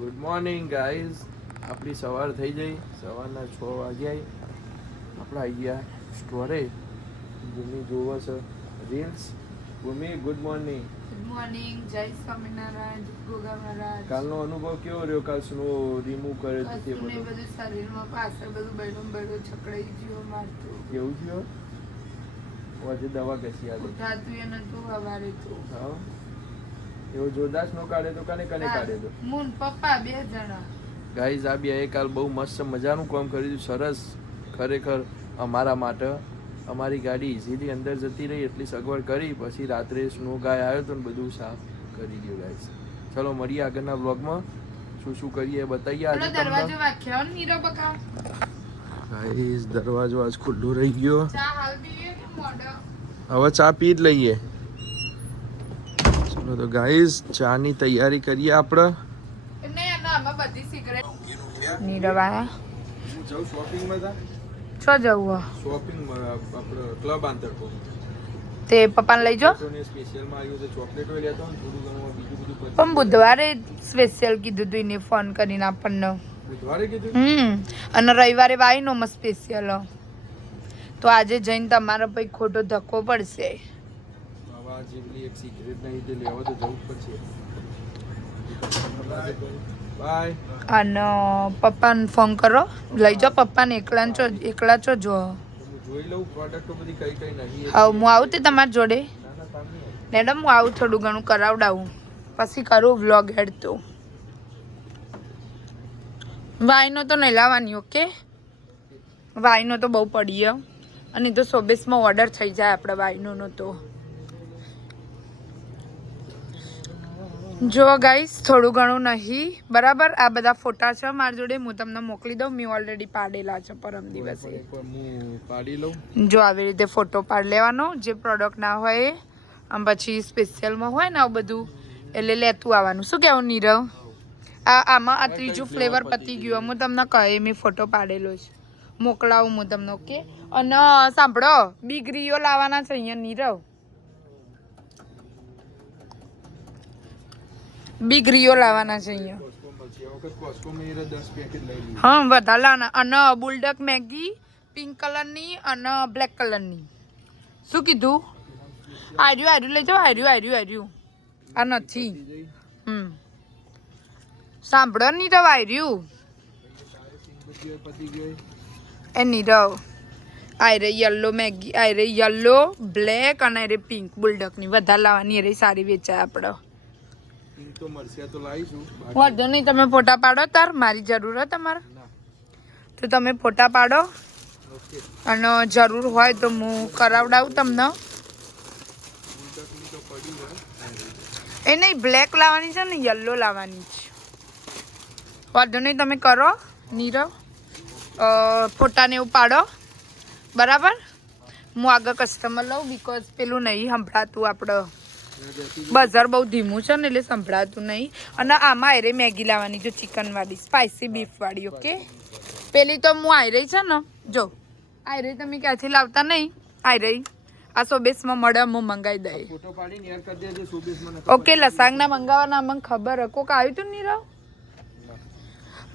Good morning guys. આપણી સવાર થઈ ગઈ. સવારના 6 વાગ્યા. આપણે આવી ગયા સ્ટોરે. ભૂમિ જોવો છે રીલ્સ. ભૂમિ ગુડ મોર્નિંગ. Good morning. જય સ્વામિનારાયણ. ગોગા મહારાજ. કાલનો અનુભવ કેવો રહ્યો? કાલ સ્નો રિમૂવ કર્યો તો તે બધું શરીરમાં પાછળ બધું બળું છકડાઈ ગયું મારતું. કેવું થયું? આજે દવા કશી આજે ઉઠાતું એ નતું હવારે તો. હા એવો જોરદાર સ્નો કાઢે તો કને કાઢે તો મૂન પપ્પા બે જણા. ગાઈઝ આ બે કાલ બહુ મસ્ત મજાનું કામ કર્યું. સરસ ખરેખર અમારા માટે. અમારી ગાડી ઇઝીલી અંદર જતી રહી એટલી સગવડ કરી. પછી રાત્રે સ્નો ગાય આવ્યો તો ને બધું સાફ કરી ગયું. ગાઈઝ ચલો મળીએ આગળના બ્લોગમાં. શું શું કરીએ બતાવીએ આજે તમને. દરવાજો વાખ્યો નીરો બકા. ગાઈઝ દરવાજો આજ ખુલ્લો રહી ગયો. ચા હાલ પીએ કે મોડો? હવે ચા પી જ લઈએ. ચલો તો ગાઈઝ ચાની તૈયારી કરીએ આપણે. નહીં આમાં બધી સિગરેટ નીરવા જાઉં શોપિંગમાં જા. છો જવું શોપિંગમાં આપણે ક્લબ આંતરકો તે પપ્પાને લઈ જો. સ્પેશિયલમાં આવ્યું તો ચોકલેટો લેતો ને થોડું ઘણું બીજું બધું. પણ બુધવારે સ્પેશિયલ કીધું તું એને ફોન કરીને આપણને. બુધવારે કીધું. અને રવિવારે વાયનો સ્પેશિયલ. તો આજે જઈને તમારા પછી ખોટો ધક્કો પડશે. આવા જેટલી એક સિગરેટ નહીં તે લેવા તો જવું જ પડશે. બાય. અને પપ્પાને ફોન કરો. લઈ જાઓ પપ્પાને. એકલા છો જો. જોઈ લઉં પ્રોડક્ટો બધી કઈ કઈ નહીં. હા હું આવું તે તમારી જોડે. મેડમ હું આવું થોડું ઘણું કરાવડાવું પછી કરું વ્લોગ એડ. તો વાયનો તો નહીં લાવવાની. ઓકે વાયનો તો બહુ પડીએ અને તો સોબેસમાં ઓર્ડર થઈ જાય આપણે વાયનો તો. જો ગાઈસ થોડું ઘણું નહીં બરાબર. આ બધા ફોટા છે મારી જોડે. હું તમને મોકલી દઉં. મેં ઓલરેડી પાડેલા છે પરમ દિવસે. પાડી લઉં. જો આવી રીતે ફોટો પાડી લેવાનો. જે પ્રોડક્ટ ના હોય આમ પછી સ્પેશિયલમાં હોય ને આવું બધું એટલે લેતું આવવાનું. શું કહેવું નીરવ? આમાં આ ત્રીજું ફ્લેવર પતી ગયું. હું તમને કહે મેં ફોટો પાડેલો છે. મોકલાવું હું તમને. ઓકે. અને સાંભળો બિગ રિયો લાવવાના છે અહીંયા નીરવ. બિગ રિયો લાવવાના છે અહીંયા. હા વધારે લાવવાના. અને બુલડક મેગી પિંક કલરની અને બ્લેક કલરની. શું કીધું? આર્યું લઈ જાઓ. આર્યું આ નથી. સાંભળો નીરવ આર્યું એ નીરવ. આયરે યલો મેગી. આયરે યલો બ્લેક અને આયરે પિંક બુલડકની વધારે લાવવાની. એ સારી વેચાય આપણે. વાંધો નહીં. તમે ફોટા પાડો તાર. મારી જરૂર હોય તમારે તો તમે ફોટા પાડો. અને જરૂર હોય તો હું કરાવડાવું તમને. એ નહીં બ્લેક લાવવાની છે ને યલો લાવવાની છે. વાંધો નહીં તમે કરો નીરવ. ફોટાને એવું પાડો બરાબર. હું આગળ કસ્ટમર લઉં બિકોઝ પેલું નહીં સંભળાતું. આપણે બજાર બહુ ધીમું છે ને એટલે સંભળાતું નહીં. અને આમાં આયરે મેગી લાવવાની જો ચિકનવાળી સ્પાઇસી બીફવાળી. ઓકે. પેલી તો હું આયરી છે ને જો આયરી તમે ક્યાંથી લાવતા નહીં. આયરી આ સોબેસમાં મળે હું મંગાવી દઈ. ઓકે. લસાંગના મંગાવવાના મને ખબર હે. કોક આવ્યું હતું નીરવ?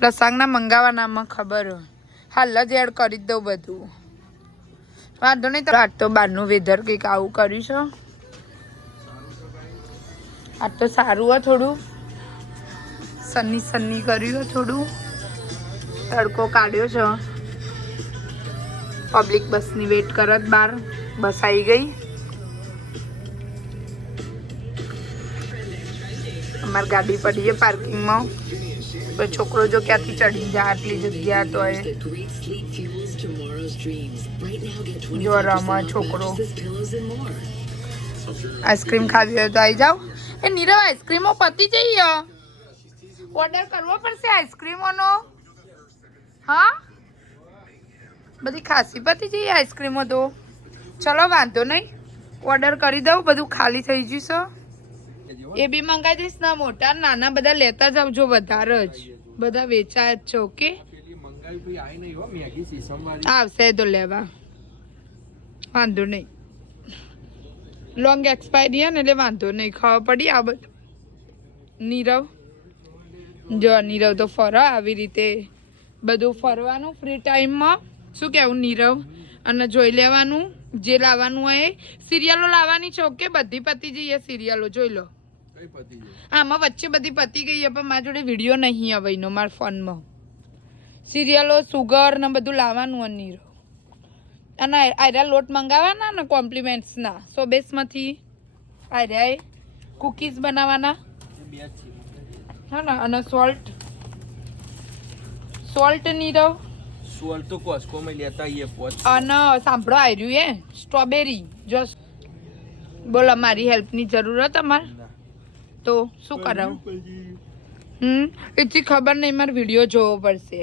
લસાંગના મંગાવવાના મને ખબર હે. હાલ જ એડ કરી જ દઉં બધું. વાંધો નહીં. આજ તો બહારનું વેધર કંઈક આવું કર્યું છે. આજ તો સારું હોય થોડું. સન્ની કર્યું થોડું. તડકો કાઢ્યો છે. પબ્લિક બસની વેટ કરત બહાર. બસ આવી ગઈ. અમારી ગાડી પડી છે પાર્કિંગમાં. છોકરો જો ક્યાંથી ચડી જાય આટલી જગ્યા તો જો રમા છોકરો. આઈસ્ક્રીમ ખાવી હોય તો આવી જાઓ. એ નીરવ આઈસ્ક્રીમો પતી જઈએ. ઓર્ડર કરવો પડશે આઈસ્ક્રીમોનો. હા બધી ખાસી પતી જઈએ આઈસ્ક્રીમો તો. ચલો વાંધો નહીં. ઓર્ડર કરી દઉં. બધું ખાલી થઈ જશે. એ બી મંગાવી દઈશ ને. મોટા નાના બધા લેતા જાવજો. વધારે જ બધા વેચાય જ છે. ઓકે આવશે તો લેવા. વાંધો નહીં. લોંગ એક્સપાયરી ને એટલે વાંધો નહીં. ખબર પડી આ બધું નીરવ. જો નીરવ તો ફરો આવી રીતે બધું ફરવાનું ફ્રી ટાઈમમાં. શું કહેવું નીરવ? અને જોઈ લેવાનું જે લાવવાનું હોય. સિરિયલો લાવવાની છે. ઓકે, બધી પતી જઈએ સિરિયલો. જોઈ લો. આમાં વચ્ચે બધી પતી ગઈ છે પણ મારા જોડે વિડીયો નહીં હવે એનો મારા ફોનમાં. સિરિયલો સુગર ને બધું લાવવાનું હોય નીરવ. અને આયરા લોટ મંગાવવાના ને કોમ્પ્લિમેન્ટ્સના સોબેસમાંથી. આયરા કુકીઝ બનાવવાના હા ને. અને સોલ્ટ નીરવ. સોલ્ટ તો કોસ્કોમાં લેતા આવીએ પોચ. અને સાંભળો આયર્યું સ્ટ્રોબેરી. જો બોલો મારી હેલ્પની જરૂરત અમારે તો શું કરાવું? એટલી ખબર નહીં, મારે વિડીયો જોવો પડશે.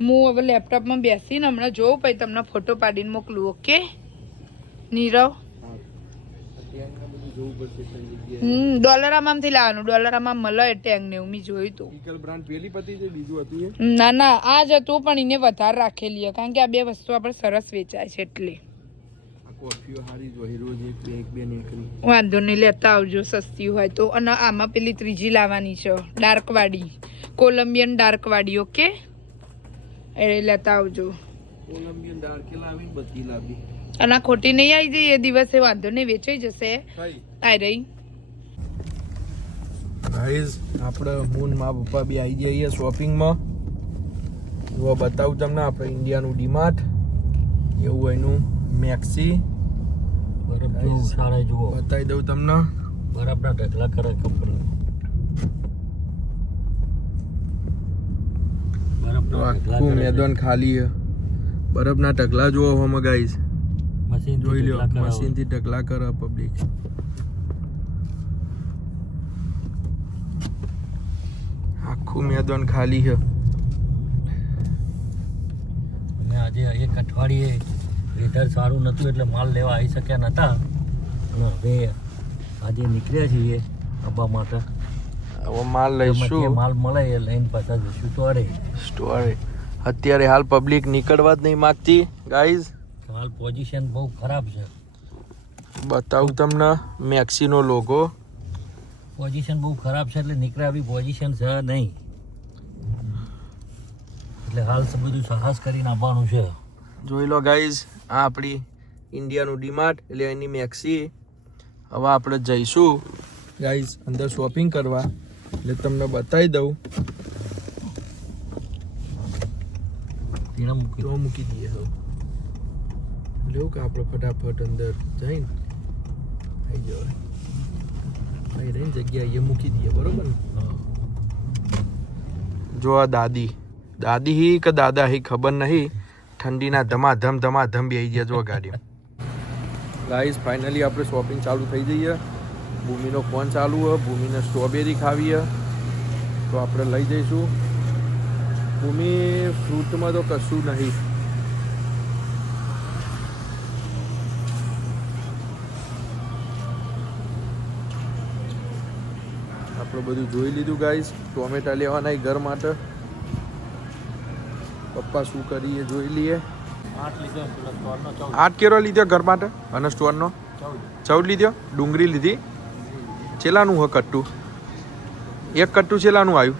હું હવે લેપટોપમાં બેસીને હમણાં જોઉં પછી તમને ફોટો પાડીને મોકલું. ઓકે નીરવ? ડોલરામાંથી લાવવાનું. ડોલરામાં મળે ટેંગ ને એવું મેં જોયું હતું. ના ના આ જ હતું પણ એને વધારે રાખેલી કારણ કે આ બે વસ્તુ આપણે સરસ વેચાય છે એટલે. વાંધો નહીં, લેતા આવજો સસ્તી હોય તો. અને આમાં પેલી ત્રીજી લાવવાની છે ડાર્ક વાળી, કોલંબિયન ડાર્ક વાળી. ઓકે એ લેતા આવજો. કોલંબિયન ડાર્ક લાવી બધી લાવી. અને આ ખોટી નહીં આવી જઈ એ દિવસે. વાંધો નહીં, વેચાઈ જશે. આઈ રહી ગાઈઝ આપણે હું મા પપ્પા બી આવી જઈએ શોપિંગમાં. જો બતાવું તમને આપણે ઇન્ડિયાનું ડીમાર્ટ એવું એનું મેક્સી બતાવી દઉં તમને. બરાબરના ઢગલા કરે કંપની. આખું મેદાન ખાલી છે. બરફના ઢગલા જોવો હમ ગાઈઝ. જોઈ લો મશીનથી ઢગલા કરે પબ્લિક. આખું મેદાન ખાલી છે. અમે આજે એક અઠવાડિયે વેધર સારું નહોતું એટલે માલ લેવા આવી શક્યા નહોતા. અને હવે આજે નીકળ્યા છીએ આવવા માટે. હવે માલ લઈશું. માલ મળે એ લઈને પાછા જઈશું સ્ટોરે. અત્યારે હાલ પબ્લિક નીકળવા જ નહીં માગતી ગાઈઝ. હાલ પોઝિશન બહુ ખરાબ છે. બતાવું તમને મેક્સીનો લોગો. પોઝિશન બહુ ખરાબ છે એટલે નીકળે આવી પોઝિશન છે નહીં. એટલે હાલ બધું સાહસ કરીને આવવાનું છે. જોઈ લો ગાઈઝ આ આપણી ઇન્ડિયાનું ડીમાર્ટ એટલે એની મેક્સી. હવે આપણે જઈશું ગાઈઝ અંદર શોપિંગ કરવા એટલે તમને બતાવી દઉં. તો મૂકી દઈએ હવે લેવું કે આપણે ફટાફટ અંદર જઈને આવી જવાય. અહીં રહીને જગ્યા એ મૂકી દઈએ બરોબર ને. જો આ દાદી હી કે દાદા હી ખબર નહીં. ઠંડીના ધમાધમ બેસી ગયા જો ગાડી. ગાઈઝ ફાઇનલી આપણે શોપિંગ ચાલુ થઈ જઈએ. ભૂમિનો ફોન ચાલુ હોય. ભૂમિને સ્ટ્રોબેરી ખાવી હોય તો આપણે લઈ જઈશું. ભૂમિ ફ્રૂટમાં તો કશું નહીં. આપણે બધું જોઈ લીધું ગાઈઝ. ટોમેટા લેવાના ઘર માટે. પપ્પા શું કરીએ જોઈ લઈએ. 8 કેરો લીધો ઘર માટે અને સ્ટોરનો 14 લીધો. ડુંગળી લીધી. ચેલાનું હોય કટ્ટું? એક કટ્ટું ચેલાનું આવ્યું?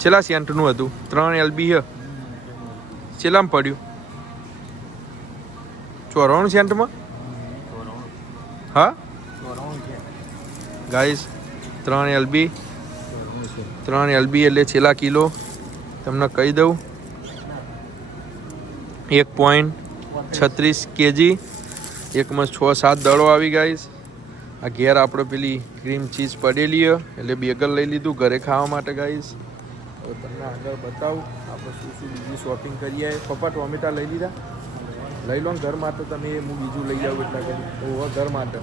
છેલ્લા સેન્ટનું હતું. 3 LB છે. ચેલામાં પડ્યું? 94 સેન્ટમાં. હા ગાઈઝ 3 LB એટલે છેલ્લા કિલો તમને કહી દઉં 1.36 kg. એકમાં 6-7 દળો આવી ગાઈઝ. આ ઘેર આપણે પેલી ક્રીમ ચીઝ પડેલી એટલે બેગર લઈ લીધું ઘરે ખાવા માટે ગાઈઝ. હવે તમને આગળ બતાવું આપણે શું બીજી શોપિંગ કરીએ. પપ્પા ટોમેટા લઈ લીધા? લઈ લો ઘર માટે. તમે હું બીજું લઈ આવું એટલા કરી. ઓહો ઘર માટે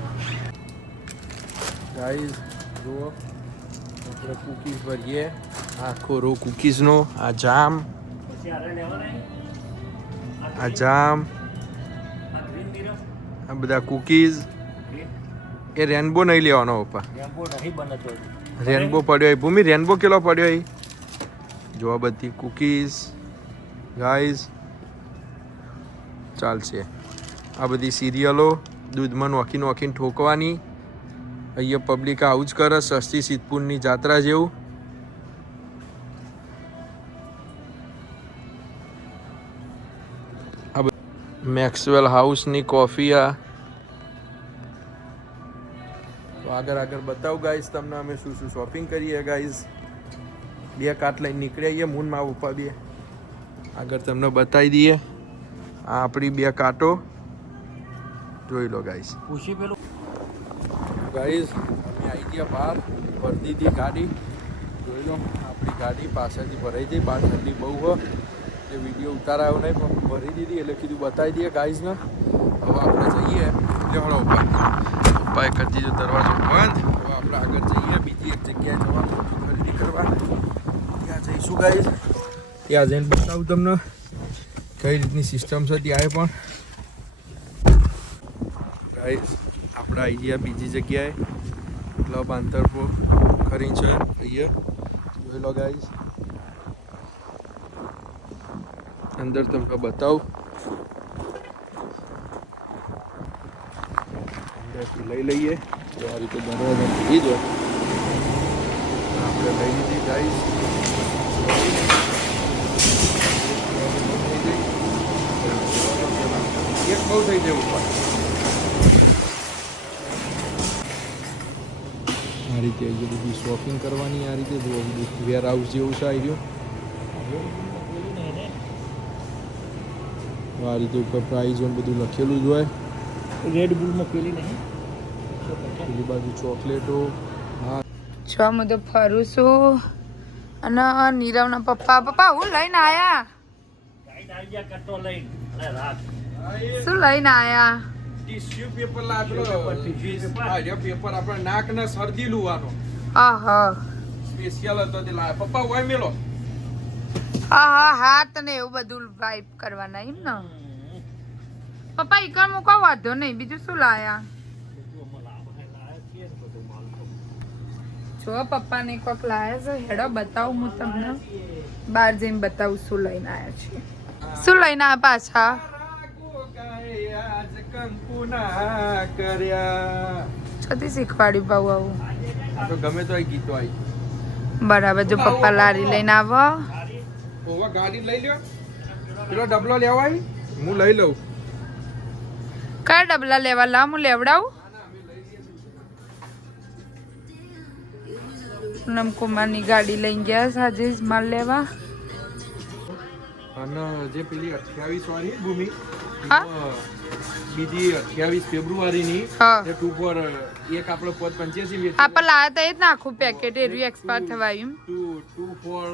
ગાઈઝ જુઓ આપણે કૂકીઝ ભરીએ. આખો રો કૂકીઝનો. આ જામ આ બધા કૂકીઝ. એ રેનબો નહીં લેવાનો પપ્પા. રેનબો પડ્યો ભૂમિ. રેનબો કેટલો પડ્યો એ જો બધી કૂકીઝ ગાઈઝ. ચાલશે. આ બધી સિરિયલો દૂધમાં નોખીને ઠોકવાની. અહીંયા પબ્લિક આવું જ કરે, સસ્તી સિદ્ધપુરની જાત્રા જેવું. મેક્સવેલ હાઉસની કોફી આ તો આગળ બતાવું ગાઈઝ તમને અમે શું શું શોપિંગ કરીએ ગાઈઝ. 2 કાર્ટ લઈને નીકળ્યા મૂન માં પપ્પા બે આગળ તમને બતાવી દઈએ. આ આપણી 2 કાર્ટો જોઈ લો ગાઈઝ. પૂછી પેલું ગાઈઝ અમે આવી ગયા બહાર, ભરી દીધી ગાડી. જોઈ લો આપણી ગાડી પાછળથી ભરાઈ જઈ. બહાર ઠંડી બહુ હોય એ વિડીયો ઉતારાયો નહીં પણ ભરી દીધી એટલે કીધું બતાવી દઈએ ગાઈઝને. હવે આપણે જઈએ એટલે હળો પપ્પાએ કરી દીધો દરવાજો બંધ. હવે આપણે આગળ જઈએ બીજી એક જગ્યાએ જવાનું ખરીદી કરવા. ત્યાં જઈશું ગાઈઝ. ત્યાં જઈને બતાવું તમને કઈ રીતની સિસ્ટમ છે ત્યાં પણ. ગાઈઝ આપણે આવી ગયા બીજી જગ્યાએ ક્લબ આંતરપુર ખરી છે અહીંયા જોઈ લો ગાઈઝ. અંદર તમને બતાવું. અંદરથી લઈ લઈએ તો આ રીતે દરવાજો ખુલી દો. આપણે લઈ લીધી ગાઈઝ. એક બહુ થઈ જાય ઉપર. આ રીતે અહીંયા બધી શોપિંગ કરવાની. આ રીતે જો બધું વેર હાઉસ જેવું છે આવી રહ્યું. આ રીતે ઉપર પ્રાઇઝ બધું લખેલું જ હોય. રેડ બુલમાં પેલી નહીં, પેલી બાજુ ચોકલેટો. હા છો હું તો ફરું છું અને નીરવના પપ્પા હું લઈને આયા. શું લઈને આયા? Tissue paper લાગલો. પેપર આપણે નાક ને શરદી લુવાનો આહા સ્પેશિયલ હતો તે લાયા. પપ્પા હોય મેલો. આહા હાથ ને એવું બધું વાઇપ કરવાના એમ ને. પપ્પા ઈકણ મૂકો વાંધો નહીં. બીજું શું લાયા? જો પપ્પા ને કોક લાયા છે. હેડો બતાવું હું તમને. બહાર જઈને બતાવું શું લઈને આયા છે. શું લઈને આયા પાછા? છતી શીખવાડ્યું ભાવ આવું. તો ગમે તો ગીતો આવી. બરાબર. જો પપ્પા લારી લઈને આવો. ઓવા ગાડી લઈ લ્યો. પેલો ડબલો લેવાય હું લઈ લઉં. કયા ડબલા લેવા? લાવ હું લેવડાવું. પૂનમ કુમારની ગાડી લઈને ગયા સાજે માલ લેવા. અને જે પેલી 28 વાળી ભૂમિ હા બીજી 28 ફેબ્રુઆરીની હા એ 2 for 1 આપણો 85 આપણે લાયા તો એ જ નાખું પેકેટ. એરું એક્સપાયર થવાયું. 2 for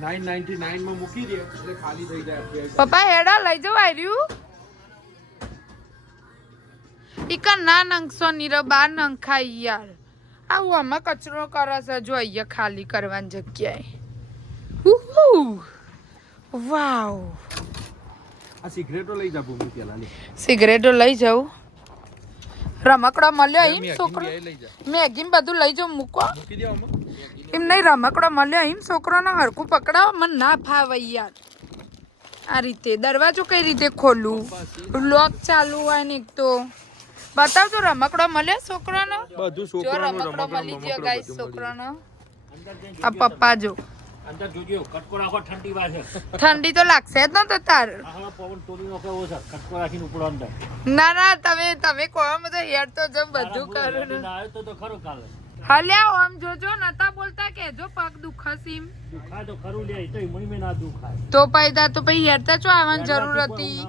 999 માં મૂકી દે એટલે ખાલી થઈ જાય. પપ્પા હેડા લઈ જાવ આવ્યું. ઈકન ના નંગસો નીરવ બાર નંખાઈ યાર. આવું આમાં કચરો કરે છે. જો અહીંયા ખાલી કરવાની જગ્યાએ. વાવ. આ સિગરેટો લઈ જા ભૂમિ પેલા લે. સિગરેટો લઈ જાઉં. રમકડો મળ્યો એમ છોકરો. લઈ જા મેગી બધું લઈ જાઉં મૂકો. મૂકી દે આમાં. એમ નહીં રમકડો મળ્યો એમ છોકરોને હરખું પકડાવો. મને ના ફાવે યાર. આ રીતે દરવાજો કઈ રીતે ખોલું? લોક ચાલુ હોય ને એક તો બતાવજો. રમકડો મળ્યો છોકરાનો. બધું જો છોકરાનું રમકડો મળી ગયો ગાઈસ બધું છોકરાનો. આ પપ્પા જો અંદર જોજો કટકો રાખો. ઠંડી વાગે ઠંડી તો લાગશે જ ન તો તાર. આહલા પવન તોડી નાખે એવો છે. કટકો રાખીને ઉપર અંદર ના ના તમે કહો તો હેડ તો જો બધું કરું આવ્યો તો ખરો કાલે. હલ્યા આમ જોજો નતા બોલતા કે જો પગ દુખસીમ. દુખાય તો ખરું લે. તો મણી મે ના દુખાય તો પૈદા તો પછી હેડતા ચો આવવાની જરૂર હતી.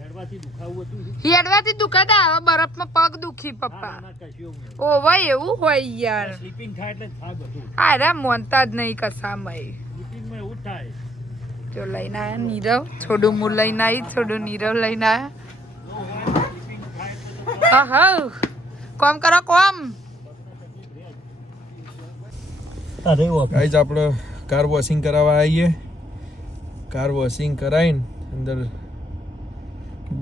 હેડવાથી દુખાવું હતું. હેડવાથી દુખાતા આવા બરફમાં પગ દુખી પપ્પા. ના કશું ઓ ભાઈ એવું હોય યાર. સ્લીપિંગ થાય એટલે થાય બધું. અરે મોનતા જ નહીં કસામય. સ્લીપિંગ માં એવું થાય. જો લઈને આયા નીરવ. થોડું હું લઈને આવી. થોડું નીરવ લઈને આયા. હા કોમ કરો કોમ. અરે ઓ ગાઈઝ આપણે કાર વોશિંગ કરાવવા આવીએ. કાર વોશિંગ કરાવીને અંદર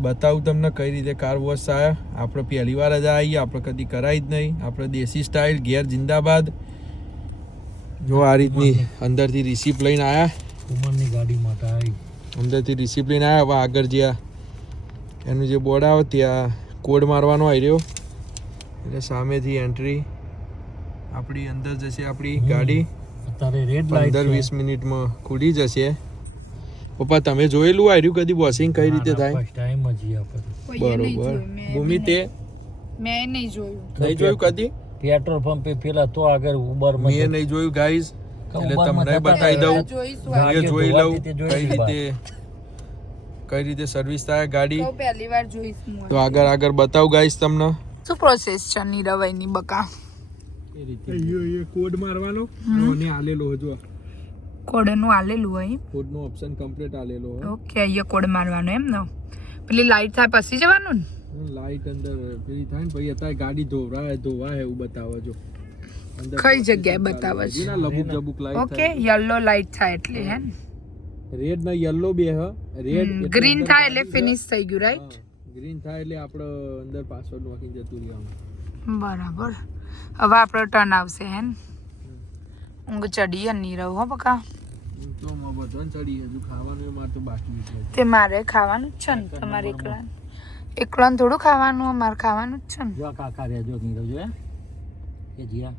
બતાવું તમને કઈ રીતે કાર વોશ થાય. આપણે પહેલી વાર જ આવીએ. આપણે કદી કરાવી જ નહીં. આપણે દેશી સ્ટાઇલ ઘેર જિંદાબાદ. જો આ રીતની અંદરથી રિસિપ્ટ લઈને આવ્યા. ઉમરની ગાડી માટે આવી. અંદરથી રિસિપ્ટ લઈને આવ્યા. હવે આગળ જ્યાં એનું જે બોર્ડ આવે ત્યાં કોડ મારવાનો આવી રહ્યો. એટલે સામેથી એન્ટ્રી આપણી અંદર જશે આપણી ગાડી. અત્યારે રેડ લાઈટ 15-20 મિનિટમાં ખુલી જશે. પપ્પા તમે જોયેલું આવ્યું કદી વોશિંગ કઈ રીતે થાય? ફર્સ્ટ ટાઈમ જ આપણે કોઈએ નહીં બરોબર. જોયું, મેં ભૂમિ તે મેં નહીં જોયું. નહીં જોયું કદી? પેટ્રોલ પંપે પેલા તો આગળ ઉબર મેં નહીં જોયું ગાઈઝ. એટલે તમને બતાવી દઉં. જોઈશું એ જોઈ લઉં ધોવાતી તે જોઈ કઈ રીતે સર્વિસ થાય ગાડી. તો પહેલી વાર જોઈશું હું. તો આગળ બતાવું ગાઈઝ તમને. શું પ્રોસેસ છે નીરવઈની બકા? એ કોડ મારવાનો અને આલેલો હજુ કોડનું આલેલું હોય. કોડનો ઓપ્શન કમ્પ્લીટ આલેલો હોય. ઓકે, અહીંયા કોડ મારવાનો એમ ને? પેલી લાઈટ થાય પછી જવાનું ને? લાઈટ અંદર પેલી થાય ને પછી અત્યારે ગાડી ધોવાય એવું બતાવે જો. અંદર કઈ જગ્યાએ બતાવે છે? જેના લબુક જબુક લાઈટ ઓકે, યલો લાઈટ થાય એટલે હે ને? રેડ ના યલો બે હ. રેડ ગ્રીન થાય એટલે ફિનિશ થઈ ગયું, રાઈટ? ગ્રીન થાય એટલે આપણે અંદર પાસવર્ડ નાખીને જતું રહેવાનું. બરાબર. હવે આપણો ટર્ન આવશે હે ને? ઊંઘ ચડી અને નીરવ હો બકા. તો બધો ચડી હજુ ખાવાનું એ મારે તો બાકી છે. તે મારે ખાવાનું જ છે ને? તમારે એકલાને થોડું ખાવાનું, અમારે ખાવાનું જ છે ને? જો કાકા રે જો નીરવ જો એ જીયા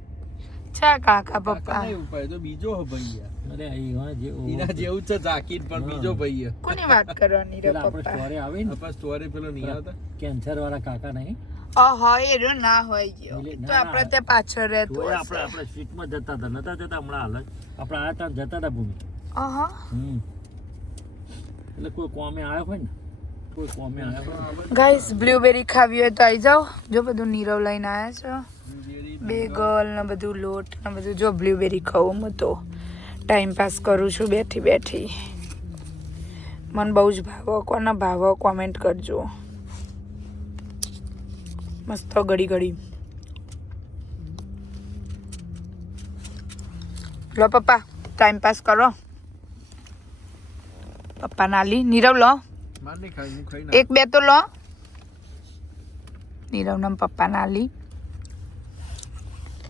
ચા કાકા પપ્પા નહીં ઉપાય તો બીજો હો ભાઈ યાર. અરે અહીં જે એના જેવું જ છે ઝાકીર પણ બીજો ભાઈ હે. કોની વાત કરો નીરવ પેલા આપણે પપ્પા? સ્ટોરે આવે ને આપણા સ્ટોરી પેલો નહીં આવતા. કેન્સર વાળા કાકા નહીં ઓહો, એ રહ્યો ના હોય ગયો એટલે તો ના, આપણે ત્યાં પાછળ રહેતું તોય હશે. આપણે સ્ટ્રીટમાં જતા હતા નતા જતા હમણાં હાલ જ આપણે આ ત્યાં જતા હતા ભૂમિ ઓહો, એટલે કોઈ કોમે આવ્યો હોય ને કોઈ કોમે આવ્યો હોય ગાઈસ બ્લુબેરી ખાવી હોય તો આવી જાઓ. જો બધું નીરવ લઈને આવ્યા છો, બેગલ ને બધું લોટ ને બધું. જો બ્લુબેરી ખાઉં હું તો ટાઈમ પાસ કરું છું બેઠી. મને બહુ જ ભાવો. કોના ભાવો કોમેન્ટ કરજો. મસ્ત ઘડી લો પપ્પા, ટાઈમ પાસ કરો. પપ્પા નાલી નીરવ લો, માર નહીં ખાઈ હું ખાઈ એક બે તો લો. નીરવ ના પપ્પા નાલી.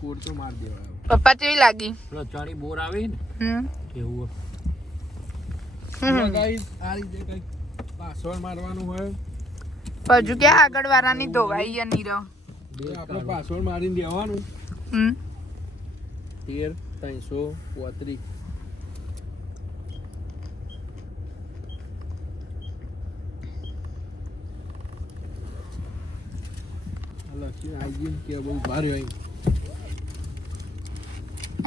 કોડ તો માર દેવાય. પપ્પા કેવી લાગી? પેલો ચાણી બોર આવે ને એવું ગાઈસ આ રીતે કઈ પાસવર્ડ મારવાનું હોય. હજુ ક્યાં આગળ વાળાની ધોવાઈ ગયા નીરવ? આપણે પાસવર્ડ મારીને દેવાનું. 13-335. લખીને આવી ગયું કે બહુ ભારે હોય.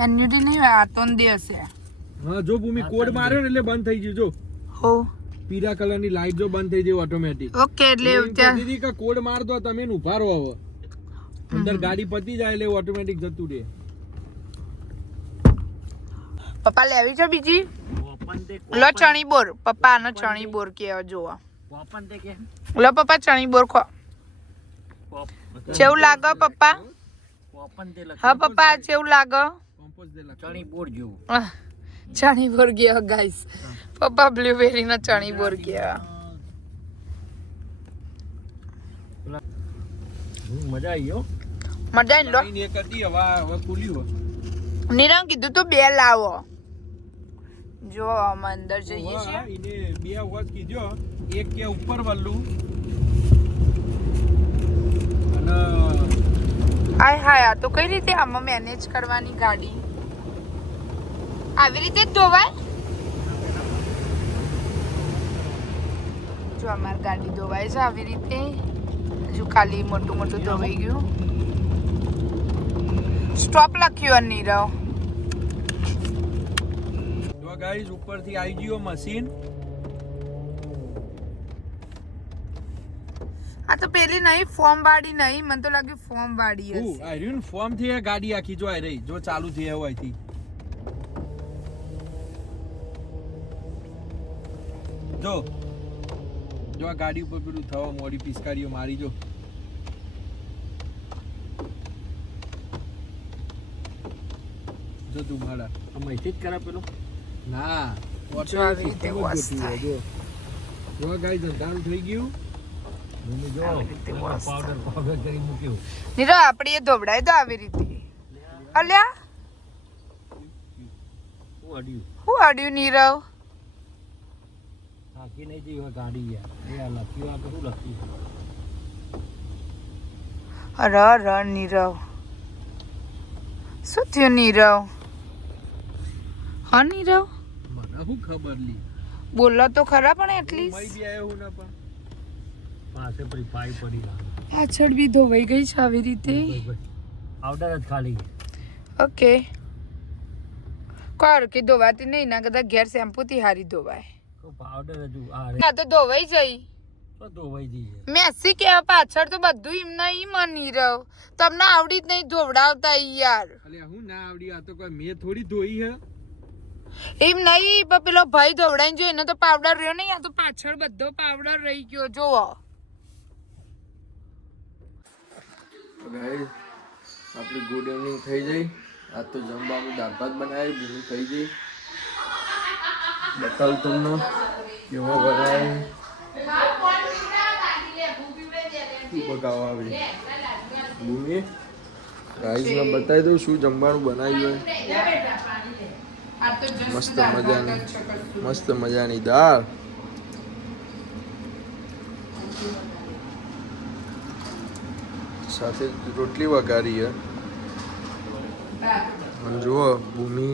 એન્યુટી નહીં હોય, આ તો દે હશે. હા જો ભૂમિ કોડ માર્યો ને એટલે બંધ થઈ ગયું. જો હો, પીળા કલરની લાઈટ જો બંધ થઈ જાય ઓટોમેટિક. ઓકે, એટલે ત્યાં દીદી કે કોડ માર દો તમે ને ઉભા રહો. હવે અંદર ગાડી પતી જાય એટલે ઓટોમેટિક જતું રહે. પપ્પા લેવી છે બીજી? ઓપન તે લો ચણી બોર. પપ્પા આનો ચણી બોર કે જોવો. ઓપન તે કે લો પપ્પા ચણી બોર ખો. કેવું લાગે પપ્પા? ઓપન તે હા પપ્પા, આ કેવું લાગે? કમ્પોઝ દે લખ. ચાણી બોર જેવું ચણી બોર ગયા ગાઈસ. પપ્પા બ્લુબેરી ના ચણી બોર ગયા. મજા આવી ગયો મજા લો. લાઈન એક હતી હવે ખુલ્યું. નિરંગ કીધું તો બે લાવો. જો અમે અંદર જઈએ છીએ. એને બે અવાજ કીધો. એક કે ઉપર વલ્લું અને હાય હાય, આ તો કઈ રીતે આમાં મેનેજ કરવાની ગાડી? આવી રીતે જ ધોવાય? જો અમારી ગાડી ધોવાય છે આવી રીતે. હજુ ખાલી મોટું ધોવાઈ ગયું. સ્ટોપ લખ્યું નીરવ. જો ગાઈસ ઉપરથી આવી ગયો મશીન. આ તો પેલી નહીં, ફોર્મ વાળી નહીં. મને તો લાગ્યું ફોર્મ વાળી હશે. આ રહ્યું ફોર્મ થી આ ગાડી આખી જો આ રહી. જો ચાલુ થઈ હોય થી. જો આ ગાડી ઉપર પેલું થવા મોડી પિચકારીઓ મારી જો. જો તું મારા અહીંથી જ કરા પેલો ના જો આવી રીતે wash થાય. જો ગાઈસ અંધારું થઈ ગયું. ભૂમિ જો આવી રીતે wash પાવડર કરી મૂક્યું નીરવ આપણે એ ધોવડાય તો આવી રીતે. અલ્યા શું અડ્યું હું અડ્યું નીરવ? આખી નહીં જઈ ગાડી યાર એ આ લખ્યું આ તો શું લખ્યું અરે નીરવ શું થયું નીરવ? હા નીરવ મને શું ખબર લી બોલો તો ખરા પણ એટલી મઈ બી આયો હું ના પણ પાસે પડી પાઈ પડી પાછળ બી ધોવાઈ ગઈ છે આવી રીતે. આવડર જ ખાલી ઓકે કર કે ધોવાતી નહીં ના કદાચ ઘેર શેમ્પૂથી હારી ધોવાય. પાવડર હજુ આ ના તો ધોવાઈ જઈ તો ધોવાઈ જઈએ. મેસી કેવા પાછળ તો બધું એમના ઈ મની રહ્યો. તમને આવડી જ નહીં ધોવડાવતા યાર. અલ્યા હું ના આવડી આ તો કોઈ મેં થોડી ધોઈ હે એમ નહીં પણ પેલો ભાઈ ધોવડાઈને જો એનો તો પાવડર રહ્યો નહીં આ તો પાછળ બધો પાવડર રહી ગયો જોવો. ગાઈસ આપણી ગુડ ઇવનિંગ થઈ જઈ. આજ તો જમવાનું દાળ ભાત બનાવી ભૂમિ થઈ જઈ. બતાવું તમને કેવો બનાવે બગાવ આવે ભૂમિ ગાઈસને બતાવી દઉં શું જમવાનું બનાવ્યું હોય. મસ્ત મજાની દાળ સાથે રોટલી વઘારી હે અને જુઓ ભૂમિ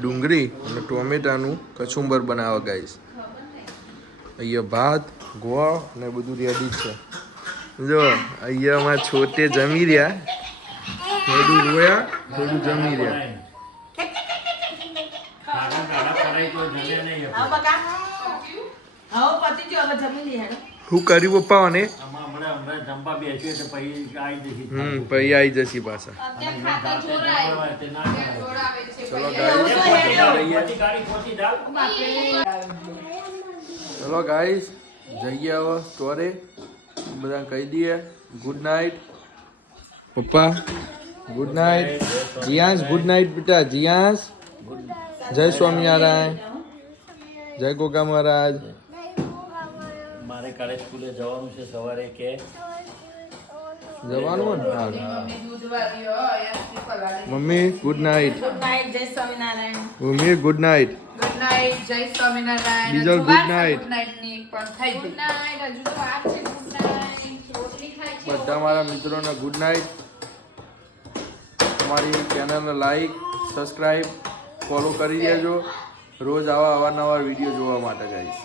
ડુંગળી અને ટોમેટાનું કચુંબર બનાવે ગાઈસ. અહીંયા ભાત ગોળ ને બધું રેડી છે. જો અહીંયા માં છોટે જમી રહ્યા થોડું રોયા થોડું જમી રહ્યા. શું કર્યું પપ્પા ને પછી આવી જશે પાછા. ચલો ગાઈસ જઈએ હવે સ્ટોરે બધા કહી દઈએ ગુડ નાઇટ. પપ્પા ગુડ નાઇટ. જીયાંશ ગુડ નાઇટ બેટા. જીયાંશ જય સ્વામિનારાયણ. જય ગોગા મહારાજ. મારે કાલે સ્કૂલે જવાનું છે સવારે કે જવાનું ને હાલ. મમ્મી ગુડ નાઇટ. જય સ્વામિનારાયણ. મમ્મી good night. Good night Jai Swaminarayan. બીજો ગુડ નાઇટ. ગુડ નાઇટ ની પણ થઈ ગઈ. ગુડ નાઇટ હજુ તો વાર છે. ગુડ નાઇટ રોટલી ખાય છે. બધા મારા મિત્રોને ગુડ નાઇટ. અમારી ચેનલને લાઈક સબસ્ક્રાઈબ ફોલો કરી દેજો રોજ આવા અવારનવાર વિડીયો જોવા માટે ગાઈસ.